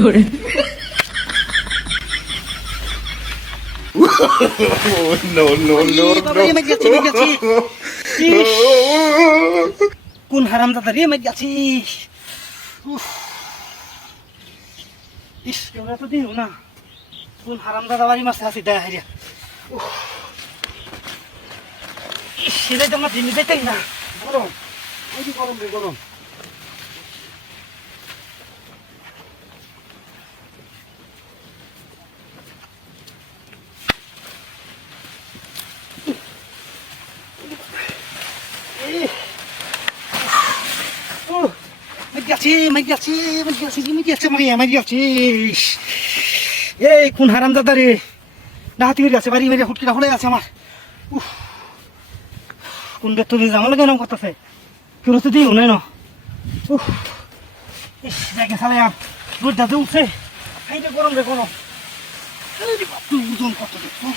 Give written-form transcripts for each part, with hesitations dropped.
করে No, no, no, বাবা রে মাইর যাচ্ছি কোন হারামজাদা রে মাইর যাচ্ছি ইস কেউ তো দিও না কোন হারামজাদা বাড়ি মারছে আসি দেখা হারিয়া সেটাই তো আমরা দিন দিতেই না গরম ওই যে গরম রে গরম এই কোন হারামজাদা রে ডাহাতি হয়ে গেছে বাড়ি মেরে হুটকিটা হলে আছে আমার কোন বেত দিয়ে জামা লাগে নাম করতেছে কেউ তো দিও নাই না দেখে সালে রোদটা যে উঠছে এইটা গরম রে গরম ওজন কত দেখছো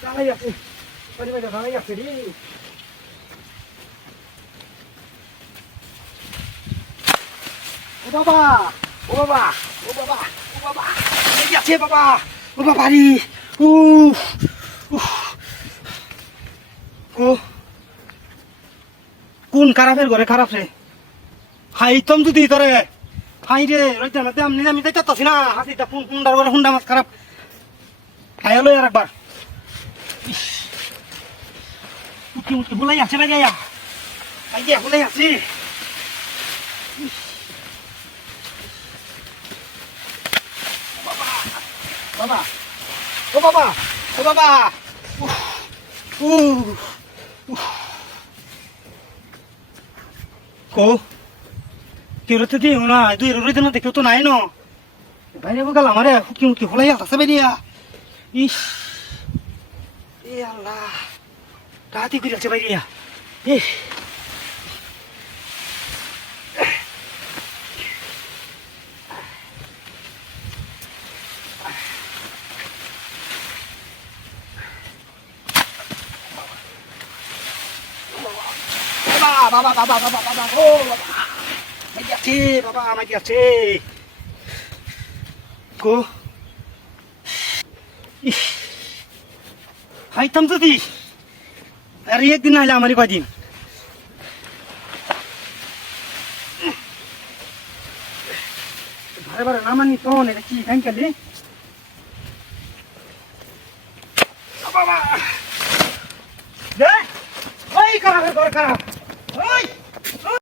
জ্বালাই আছে বাড়ি মেরে জ্বালাই আছে রে ও বাবা ও বাবা ও বাবা ও বাবা এই আছে বাবা ও বাবা রে ও কোন খারাপের ঘরে খারাপ রে হাইতম যদি তোরে হাই রে রইতে না আমি আমি যাইতাছি না হাসিটা হুন্ডার ঘরে হুন্ডা মাছ খারাপ খাইলো আর একবার উঠি উঠি বলাই আছে ভাই গায়া ভাই গায়া বলাই আছে বাবা ও বাবা ও বাবা কো কেউ তো দিও না দুই রোদে না দেখেও তো নাই ন বাইরে বগাল আমারে হুকি মুকি হলাই আছে বেরিয়া ইস এ আল্লাহ রাতি করে আছে বাইরিয়া এ বাবা বাবা বাবা বাবা ও বাবা মাইয়া আছে বাবা মাইয়া আছে কো হাইতাম যদি আর একদিন নাহলে আমারই কদিন ঘরে ঘরে নামানি তো এটা কি থ্যাংকালি বাবা ওই খারাপ ঘর খারাপ